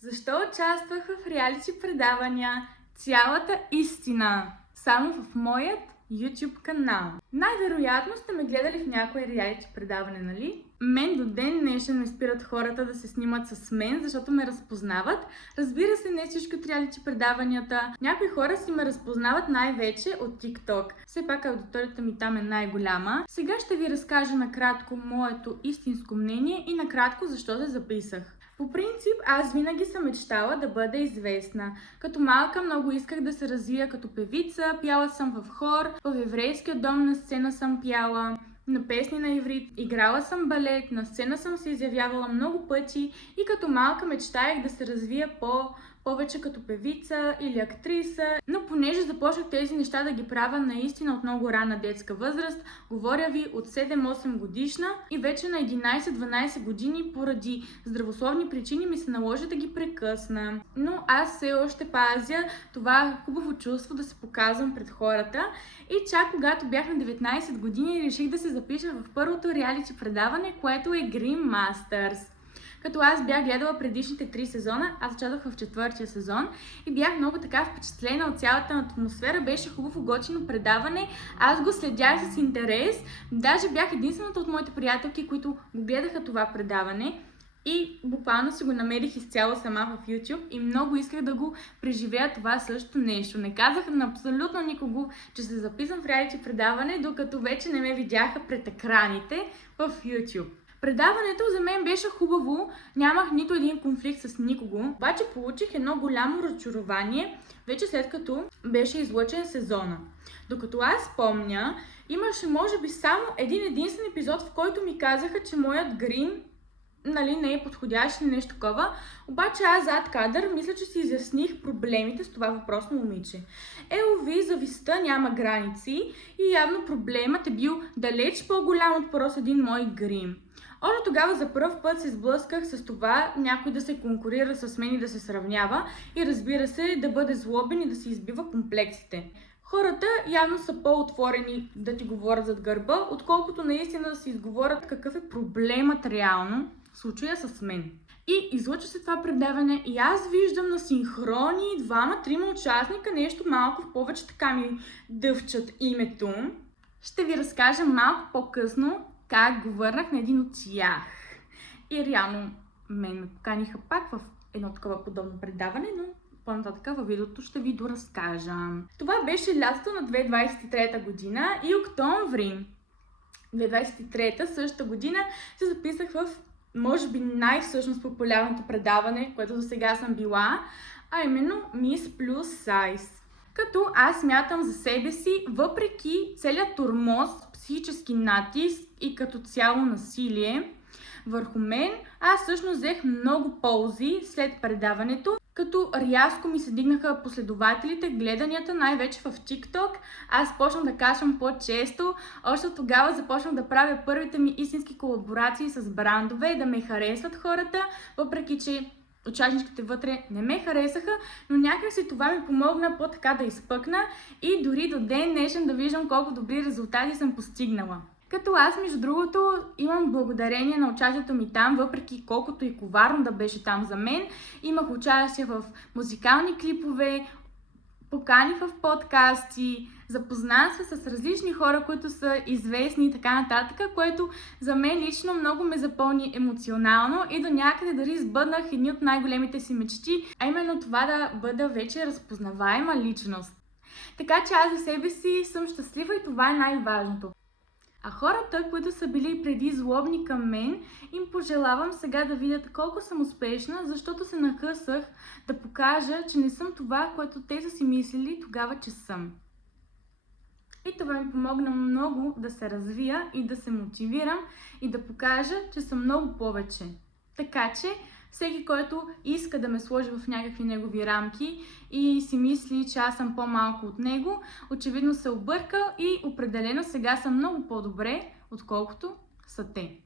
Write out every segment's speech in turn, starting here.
Защо участвах в реалити предавания? Цялата истина! Само в моят YouTube канал. Най-вероятно сте ме гледали в някое реалити предаване, нали? Мен до ден днешен не спират хората да се снимат с мен, защото ме разпознават. Разбира се, не всички от реалити предаванията. Някои хора си ме разпознават най-вече от TikTok. Все пак аудиторията ми там е най-голяма. Сега ще ви разкажа накратко моето истинско мнение и накратко защо се записах. По принцип, аз винаги съм мечтала да бъда известна. Като малка много исках да се развия като певица, пяла съм в хор, в еврейския дом на сцена съм пяла, на песни на иврит, играла съм балет, на сцена съм се изявявала много пъти и като малка мечтаях да се развия повече като певица или актриса, но понеже започнах тези неща да ги правя наистина от много ранна детска възраст, говоря ви от 7-8 годишна и вече на 11-12 години поради здравословни причини ми се наложи да ги прекъсна. Но аз все още пазя това хубаво чувство да се показвам пред хората и чак когато бях на 19 години реших да се запиша в първото реалити предаване, което е Green Masters. Като аз бях гледала предишните 3 сезона, аз участвах в 4-тия сезон и бях много така впечатлена от цялата атмосфера, беше хубаво готино предаване, аз го следях с интерес, даже бях единствената от моите приятелки, които го гледаха това предаване и буквално си го намерих изцяло сама в YouTube и много исках да го преживея това също нещо. Не казах на абсолютно никого, че се записвам в реалити предаване, докато вече не ме видяха пред екраните в YouTube. Предаването за мен беше хубаво, нямах нито един конфликт с никого, обаче получих едно голямо разочарование, вече след като беше излъчен сезона. Докато аз помня, имаше може би само един единствен епизод, в който ми казаха, че моят грим не е подходящ или нещо такова, обаче аз зад кадър мисля, че си изясних проблемите с това въпросно момиче. Уви, завистта няма граници и явно проблемът е бил далеч по-голям от просто един мой грим. Още тогава за първ път се сблъсках с това някой да се конкурира с мен и да се сравнява и разбира се да бъде злобен и да си избива комплексите. Хората явно са по-отворени да ти говорят зад гърба, отколкото наистина да си изговорят какъв е проблемът реално в случая с мен. И излъча се това предаване и аз виждам на синхрони 2-3 участника нещо малко в повече така ми дъвчат името. Ще ви разкажа малко по-късно как го върнах на един от тях. И реално мен ме поканиха пак в едно такова подобно предаване, но по-нататък във видеото ще ви доразкажа. Това беше лятото на 2023 година и октомври 2023 същата година се записах в може би най-всъщност популярното предаване, което до сега съм била, а именно Miss Plus Size. Като аз смятам за себе си, въпреки целият тормоз, психически натиск и като цяло насилие върху мен, аз всъщност взех много ползи след предаването, като рязко ми се дигнаха последователите, гледанията, най-вече в TikTok. Аз почнах да качвам по-често. Още тогава започнах да правя първите ми истински колаборации с брандове, да ме харесват хората, въпреки че участничките вътре не ме харесаха, но някакси това ми помогна по-така да изпъкна и дори до ден днешен да виждам колко добри резултати съм постигнала. Като аз, между другото, имам благодарение на участието ми там, въпреки колкото и коварно да беше там за мен. Имах участие в музикални клипове, покани в подкасти, запознах се с различни хора, които са известни и така нататък, което за мен лично много ме запълни емоционално и до някъде дори сбъднах едни от най-големите си мечти, а именно това да бъда вече разпознаваема личност. Така че аз за себе си съм щастлива и това е най-важното. А хората, които са били преди злобни към мен, им пожелавам сега да видят колко съм успешна, защото се накъсах да покажа, че не съм това, което те са си мислили тогава, че съм. И това ми помогна много да се развия и да се мотивирам и да покажа, че съм много повече. Така че всеки, който иска да ме сложи в някакви негови рамки и си мисли, че аз съм по-малко от него, очевидно се объркал и определено сега съм много по-добре, отколкото са те.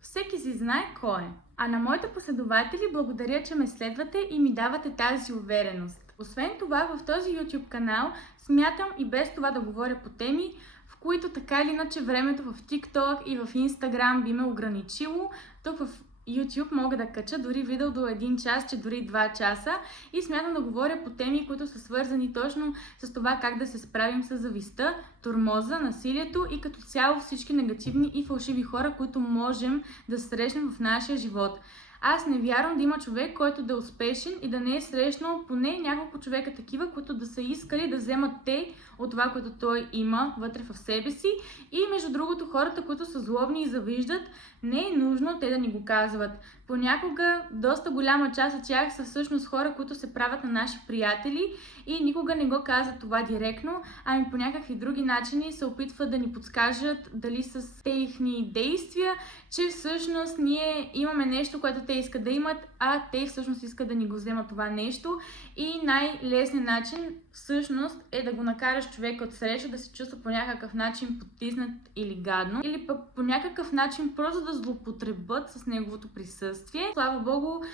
Всеки си знае кой е. А на моите последователи благодаря, че ме следвате и ми давате тази увереност. Освен това, в този YouTube канал смятам и без това да говоря по теми, в които така или иначе времето в TikTok и в Instagram би ме ограничило. Тук в YouTube мога да кача дори видео до 1 час, че дори 2 часа и смятам да говоря по теми, които са свързани точно с това как да се справим с завистта, тормоза, насилието и като цяло всички негативни и фалшиви хора, които можем да срещнем в нашия живот. Аз не вярвам да има човек, който да е успешен и да не е срещнал поне няколко човека такива, които да са искали да вземат те от това, което той има вътре в себе си. И между другото, хората, които са злобни и завиждат, не е нужно те да ни го казват. Понякога доста голяма част от тях са всъщност хора, които се правят на наши приятели и никога не го казват това директно, ами по някакви други начини се опитват да ни подскажат дали с техни действия, че всъщност ние имаме нещо, което те искат да имат, а те всъщност искат да ни го вземат това нещо. И най-лесният начин всъщност е да го накараш човека от среща да се чувства по някакъв начин потиснат или гадно, или пък по някакъв начин просто да злоупотребят с неговото присъствие. Слава Богу,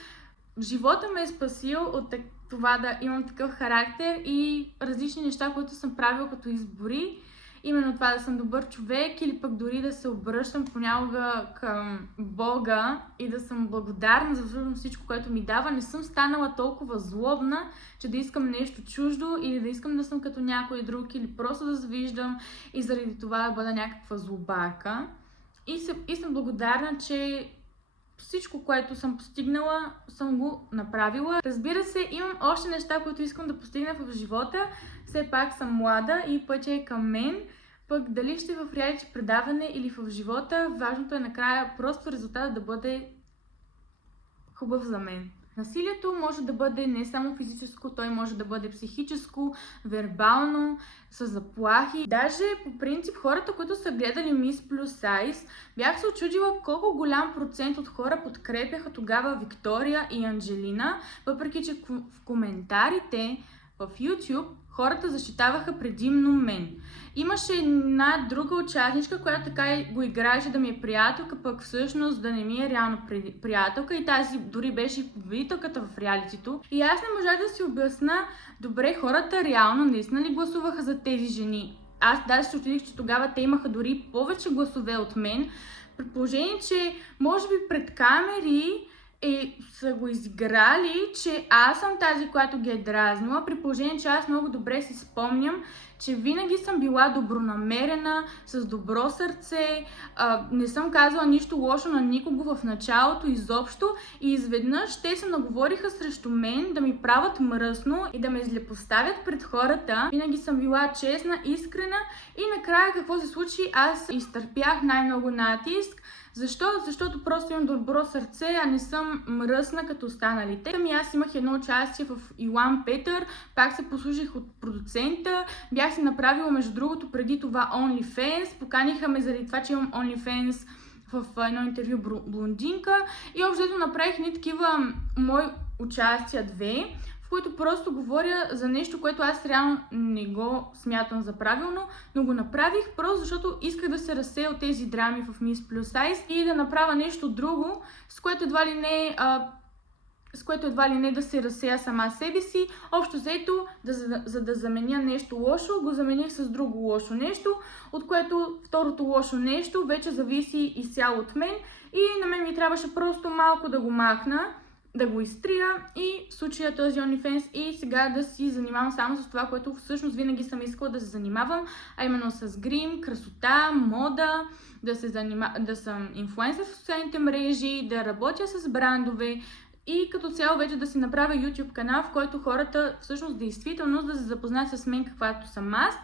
живота ме е спасил от това да имам такъв характер и различни неща, които съм правила като избори. Именно това да съм добър човек или пък дори да се обръщам понякога към Бога и да съм благодарна за всичко, което ми дава. Не съм станала толкова злобна, че да искам нещо чуждо или да искам да съм като някой друг или просто да завиждам и заради това да бъда някаква злобарка. И съм благодарна, че всичко, което съм постигнала, съм го направила. Разбира се, имам още неща, които искам да постигна в живота. Все пак съм млада и пътя е към мен. Пък дали ще в реалити предаване или в живота, важното е накрая просто резултатът да бъде хубав за мен. Насилието може да бъде не само физическо, той може да бъде психическо, вербално, с заплахи. Даже по принцип хората, които са гледали Miss Plus Size, бях се очудила колко голям процент от хора подкрепяха тогава Виктория и Анджелина, въпреки че в коментарите в YouTube хората защитаваха предимно мен. Имаше една друга участничка, която така го играеше да ми е приятелка, пък всъщност да не ми е реално приятелка и тази дори беше и победителката в реалитито. И аз не можах да си обясна, добре, хората реално наистина ли гласуваха за тези жени? Аз даже се очудих, че тогава те имаха дори повече гласове от мен, при положение, че може би пред камери са го изиграли, че аз съм тази, която ги е дразнила, при положение, че аз много добре си спомням, че винаги съм била добронамерена, с добро сърце, не съм казала нищо лошо на никого в началото изобщо и изведнъж те се наговориха срещу мен да ми правят мръсно и да ме злепоставят пред хората. Винаги съм била честна, искрена и накрая какво се случи? Аз изтърпях най-много натиск. Защо? Защото просто имам добро сърце, а не съм мръсна като останалите. Аз имах едно участие в Илан Петър, пак се послужих от продуцента, бях си направила между другото преди това OnlyFans, поканиха ме заради това, че имам OnlyFans в едно интервю блондинка и общо направих ни такива мои участия 2, в които просто говоря за нещо, което аз реално не го смятам за правилно, но го направих просто защото исках да се разсея от тези драми в Miss Plus Size и да направя нещо друго, с което едва ли не да се разсея сама себе си. Общо взето, за да заменя нещо лошо, го замених с друго лошо нещо, от което второто лошо нещо вече зависи изцяло от мен и на мен ми трябваше просто малко да го махна, да го изтрия и в случая този OnlyFans и сега да си занимавам само с това, което всъщност винаги съм искала да се занимавам, а именно с грим, красота, мода, да съм инфлуенсър в социалните мрежи, да работя с брандове и като цяло вече да си направя YouTube канал, в който хората всъщност действително да се запознаят с мен каквато съм аз.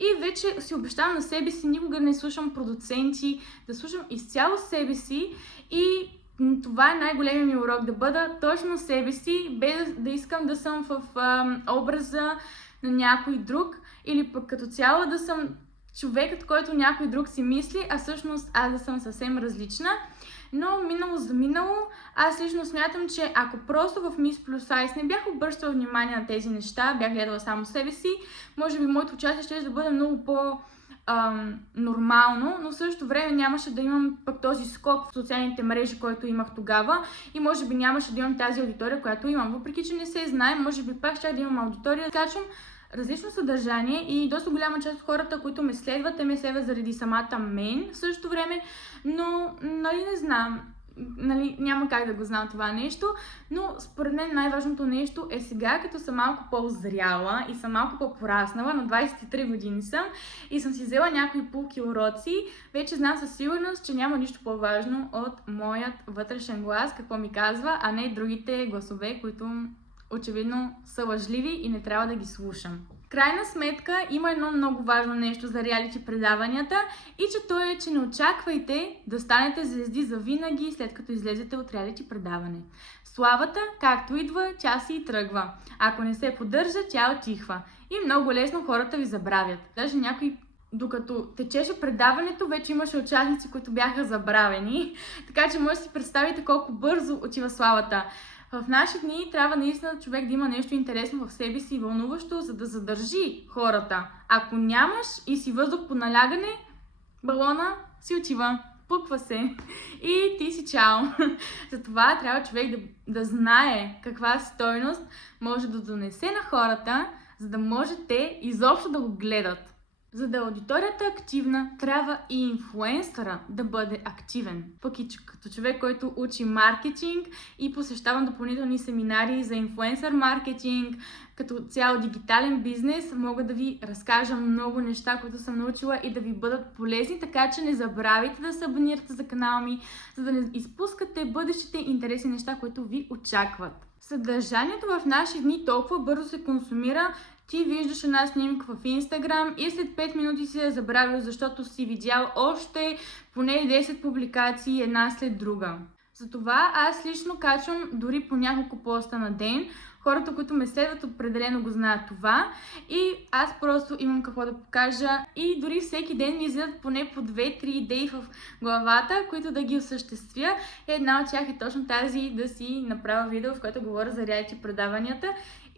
И вече си обещавам на себе си, никога не слушам продуценти, да слушам изцяло себе си и това е най-големият ми урок, да бъда точно себе си, без да искам да съм в образа на някой друг или пък като цяло да съм човекът, който някой друг си мисли, а всъщност аз да съм съвсем различна. Но минало за минало, аз лично смятам, че ако просто в Miss Plus Size не бях обръщала внимание на тези неща, бях гледала само себе си, може би моето участие ще да бъде много нормално, но в същото време нямаше да имам пък този скок в социалните мрежи, който имах тогава и може би нямаше да имам тази аудитория, която имам. Въпреки че не се знае, може би пак ще да имам аудитория, качвам различно съдържание и доста голяма част от хората, които ме следват, те ме следват заради самата мен в същото време, но нали не знам. нали, няма как да го знам това нещо, но според мен най-важното нещо е сега, като съм малко по-зряла и съм малко по-пораснала, на 23 години съм и съм си взела някои пулки уроци, вече знам със сигурност, че няма нищо по-важно от моят вътрешен глас, какво ми казва, а не другите гласове, които очевидно са лъжливи и не трябва да ги слушам. Крайна сметка има едно много важно нещо за реалити предаванията и че то е, че не очаквайте да станете звезди за винаги след като излезете от реалити предаване. Славата, както идва, тя си и тръгва. Ако не се поддържа, тя отихва. И много лесно хората ви забравят. Даже някой, докато течеше предаването, вече имаше участници, които бяха забравени. Така че може да си представите колко бързо отива славата. В наши дни трябва наистина човек да има нещо интересно в себе си и вълнуващо, за да задържи хората. Ако нямаш и си въздух по налягане, балона си отива, пуква се и ти си чао. Затова трябва човек да знае каква стойност може да донесе на хората, за да може те изобщо да го гледат. За да аудиторията е активна, трябва и инфлуенсъра да бъде активен. Пък и като човек, който учи маркетинг и посещавам допълнителни семинари за инфлуенсър маркетинг, като цял дигитален бизнес, мога да ви разкажа много неща, които съм научила и да ви бъдат полезни, така че не забравяйте да се абонирате за канала ми, за да не изпускате бъдещите интересни неща, които ви очакват. Съдържанието в наши дни толкова бързо се консумира. Ти виждаш една снимка в Instagram и след 5 минути си я забравил, защото си видял още поне 10 публикации една след друга. Затова аз лично качвам дори по няколко поста на ден. Хората, които ме следват, определено го знаят това. И аз просто имам какво да покажа. И дори всеки ден ми излизат поне по 2-3 идеи в главата, които да ги осъществя. Една от тях е точно тази да си направя видео, в което говоря за реалити предаванията.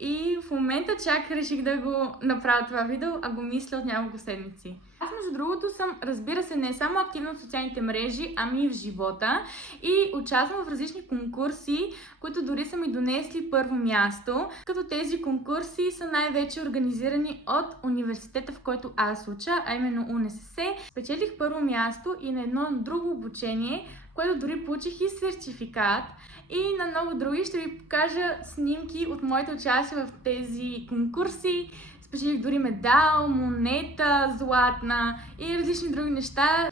И в момента чак реших да го направя това видео, а го мисля от няколко седмици. Аз между другото съм, разбира се, не само активна в социалните мрежи, ами и в живота. И участвам в различни конкурси, които дори са ми донесли първо място. Като тези конкурси са най-вече организирани от университета, в който аз уча, а именно УНСС. Спечелих първо място и на едно друго обучение, което дори получих и сертификат. И на много други ще ви покажа снимки от моите участия в тези конкурси. Спечелих дори медал, монета, златна и различни други неща.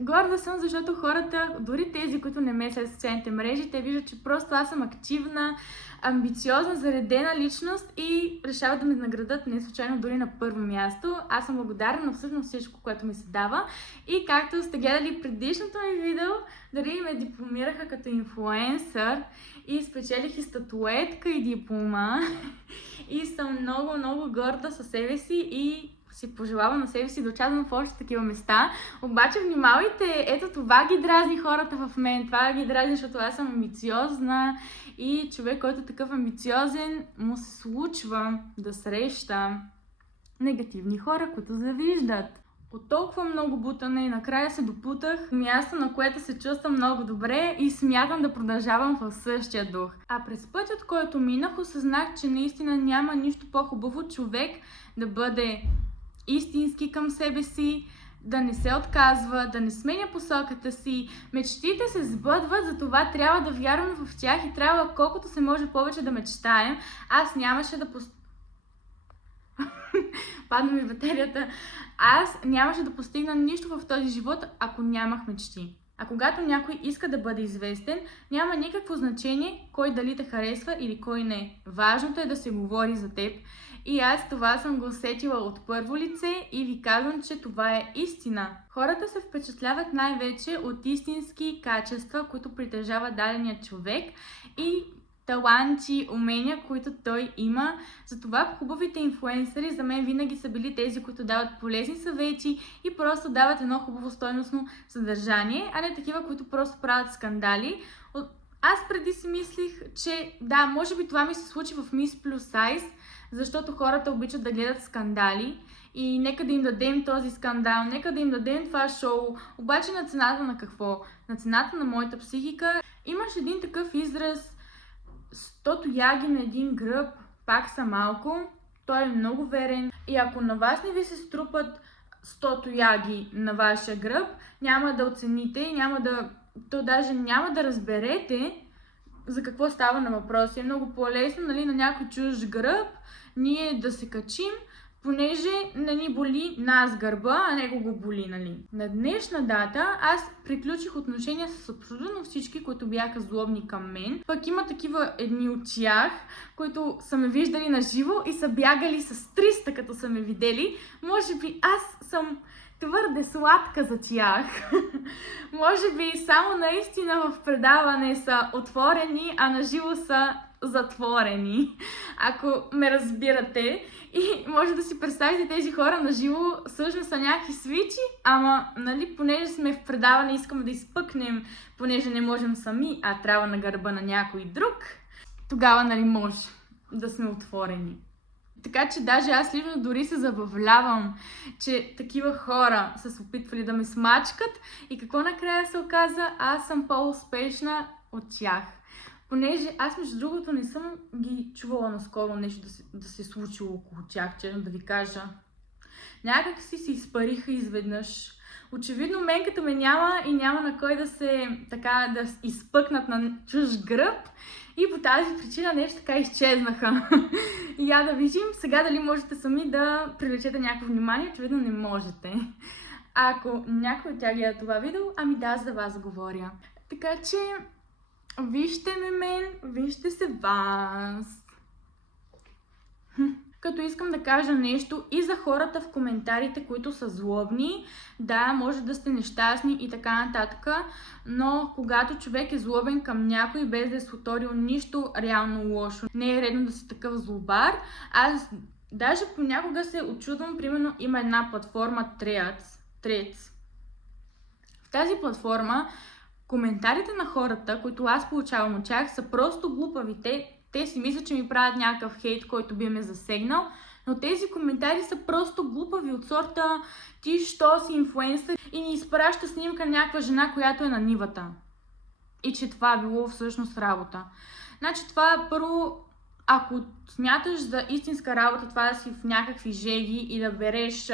Горда съм, защото хората, дори тези, които не ме следят в социалните мрежи, те виждат, че просто аз съм активна, амбициозна, заредена личност и решават да ме наградат не случайно дори на първо място. Аз съм благодарна на абсолютно всичко, което ми се дава. И както сте гледали предишното ми видео, дори ме дипломираха като инфлуенсър и спечелих и статуетка и диплома. И съм много горда със себе си и си пожелавам на себе си да участвам в още такива места. Обаче внимавайте, ето това ги дразни хората в мен. Това ги дразни, защото аз съм амбициозна и човек, който е такъв амбициозен, му се случва да среща негативни хора, които завиждат. От толкова много бутане накрая се допутах място, на което се чувствам много добре и смятам да продължавам в същия дух. А през пътят, който минах, осъзнах, че наистина няма нищо по-хубаво човек да бъде истински към себе си, да не се отказва, да не сменя посоката си. Мечтите се сбъдват, затова трябва да вярваме в тях и трябва колкото се може повече да мечтаем. Аз нямаше да падна ми батерията. Аз нямаше да постигна нищо в този живот, ако нямах мечти. А когато някой иска да бъде известен, няма никакво значение кой дали те харесва или кой не. Важното е да се говори за теб. И аз това съм го усетила от първо лице и ви казвам, че това е истина. Хората се впечатляват най-вече от истински качества, които притежава дадения човек и таланти, умения, които той има. Затова хубавите инфлуенсъри за мен винаги са били тези, които дават полезни съвети и просто дават едно хубаво стойностно съдържание, а не такива, които просто правят скандали. Аз преди си мислих, че да, може би това ми се случи в Miss Plus Size, защото хората обичат да гледат скандали и нека да им дадем този скандал, нека да им дадем това шоу. Обаче на цената на какво? На цената на моята психика. Имаш един такъв израз: 100 тояги на един гръб пак са малко. Той е много верен и ако на вас не ви се струпат 100 тояги на вашия гръб, няма да оцените, няма да то даже няма да разберете за какво става на въпрос. Е много по-лесно, нали, на някой чужд гръб ние да се качим, понеже не ни боли нас гърба, а него го боли, нали. На днешна дата аз приключих отношения с абсолютно всички, които бяха злобни към мен. Пък има такива едни от тях, които са ме виждали на живо и са бягали с 300, като са ме видели. Може би аз съм твърде сладка за тях. Може би само наистина в предаване са отворени, а на живо са затворени. Ако ме разбирате. И може да си представите тези хора на живо всъщност са някакви свичи, ама, нали, понеже сме в предаване и искаме да изпъкнем, понеже не можем сами, а трябва на гърба на някой друг, тогава, нали, може да сме отворени. Така че даже аз лично дори се забавлявам, че такива хора са се опитвали да ме смачкат и какво накрая се оказа, аз съм по-успешна от тях. Понеже аз, между другото, не съм ги чувала наскоро нещо да се е случило около тях, честно да ви кажа. Някак си се изпариха изведнъж. Очевидно мен като ме няма и няма на кой да изпъкнат на чуж гръб и по тази причина нещо така изчезнаха. И я да видим сега дали можете сами да привлечете някакво внимание, очевидно не можете. Ако някой от тях гледа това видео, ами да, за вас говоря. Така че вижте ме мен, вижте се вас. Като искам да кажа нещо и за хората в коментарите, които са злобни, да, може да сте нещастни и така нататък, но когато човек е злобен към някой, без да е сторил нищо реално лошо, не е редно да си такъв злобар. Аз даже понякога се очудвам, примерно има една платформа Threads. В тази платформа коментарите на хората, които аз получавам от тях, са просто глупави. Те си мислят, че ми правят някакъв хейт, който би ме засегнал, но тези коментари са просто глупави от сорта ти що си инфлуенсър и ни изпраща снимка на някаква жена, която е на нивата. И че това било всъщност работа. Значи това първо, ако смяташ за истинска работа това да си в някакви жеги и да береш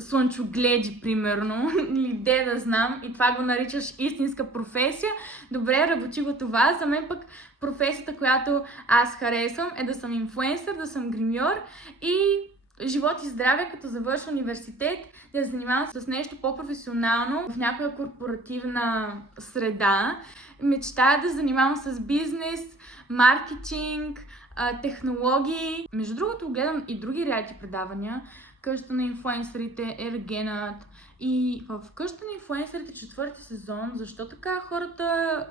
слънчогледи, примерно, или де да знам, и това го наричаш истинска професия, добре, работи го това. За мен пък професията, която аз харесвам, е да съм инфлуенсър, да съм гримьор и живот и здраве, като завърша университет, да се занимавам с нещо по-професионално в някоя корпоративна среда. Мечтая да се занимавам с бизнес, маркетинг, технологии. Между другото, гледам и други реалити предавания, Къщата на инфлуенсърите, Ергенът и в Къщата на инфлуенсърите 4-ти сезон, защо така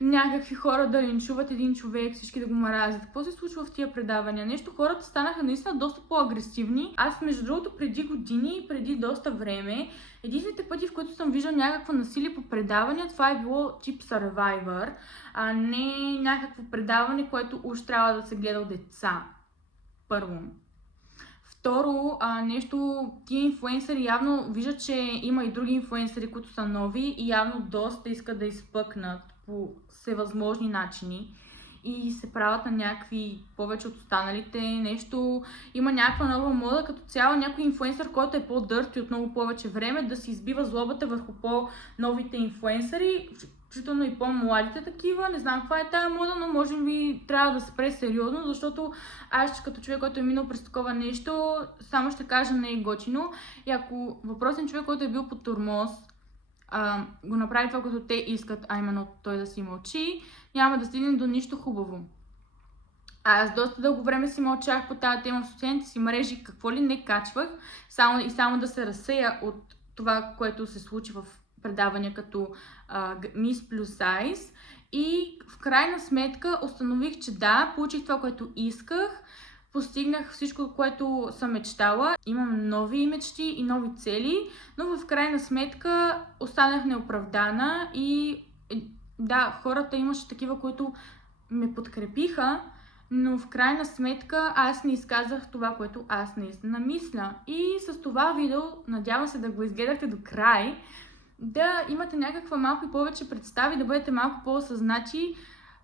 някакви хора да линчуват един човек, всички да го маразят? Какво се случва в тия предавания? Нещо, хората станаха наистина доста по-агресивни. Аз, между другото, преди години, преди доста време, единствените пъти, в които съм виждал някакво насилие по предавания, това е било тип Survivor, а не някакво предаване, което уж трябва да се гледа от деца. Първо. Второ, нещо, тия инфлуенсъри явно виждат, че има и други инфлуенсъри, които са нови и явно доста искат да изпъкнат по всевъзможни начини и се правят на някакви повече от останалите. Нещо, има някаква нова мода, като цяло някой инфлуенсър, който е по-дърти от много повече време, да си избива злобата върху по-новите инфлуенсъри, включително и по-младите такива. Не знам каква е тая мода, но може би трябва да спре сериозно, защото аз като човек, който е минал през такова нещо, само ще кажа не е готино. И ако въпросен човек, който е бил под тормоз, го направи това, което те искат, а именно той да си мълчи, няма да стигнем до нищо хубаво. Аз доста дълго време си мълчах по тази тема в социалните си мрежи, какво ли не качвах, само да се разсея от това, което се случи в предавания като Miss Plus Size. И в крайна сметка установих, че да, получих това, което исках, постигнах всичко, което съм мечтала. Имам нови мечти и нови цели, но в крайна сметка останах неоправдана и да, хората имаше такива, които ме подкрепиха, но в крайна сметка аз не изказах това, което аз наистина мисля. И с това видео, надявам се да го изгледахте до край, да имате някаква малко повече представи, да бъдете малко по-осъзнати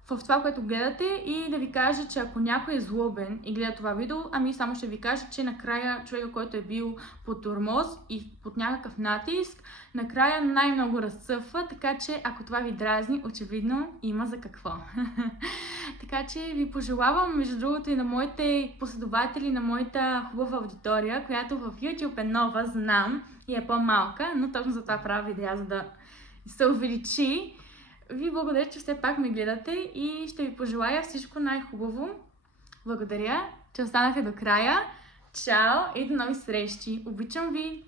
в това, което гледате и да ви кажа, че ако някой е злобен и гледа това видео, ами само ще ви кажа, че накрая човека, който е бил под тормоз и под някакъв натиск, накрая най-много разцъфва, така че ако това ви дразни, очевидно има за какво. Така че ви пожелавам, между другото, и на моите последователи, на моята хубава аудитория, която в YouTube е нова, знам, и е по-малка, но точно за това правя видеа, за да се увеличи. Ви благодаря, че все пак ме гледате и ще ви пожелая всичко най-хубаво. Благодаря, че останахте до края. Чао и до нови срещи! Обичам ви!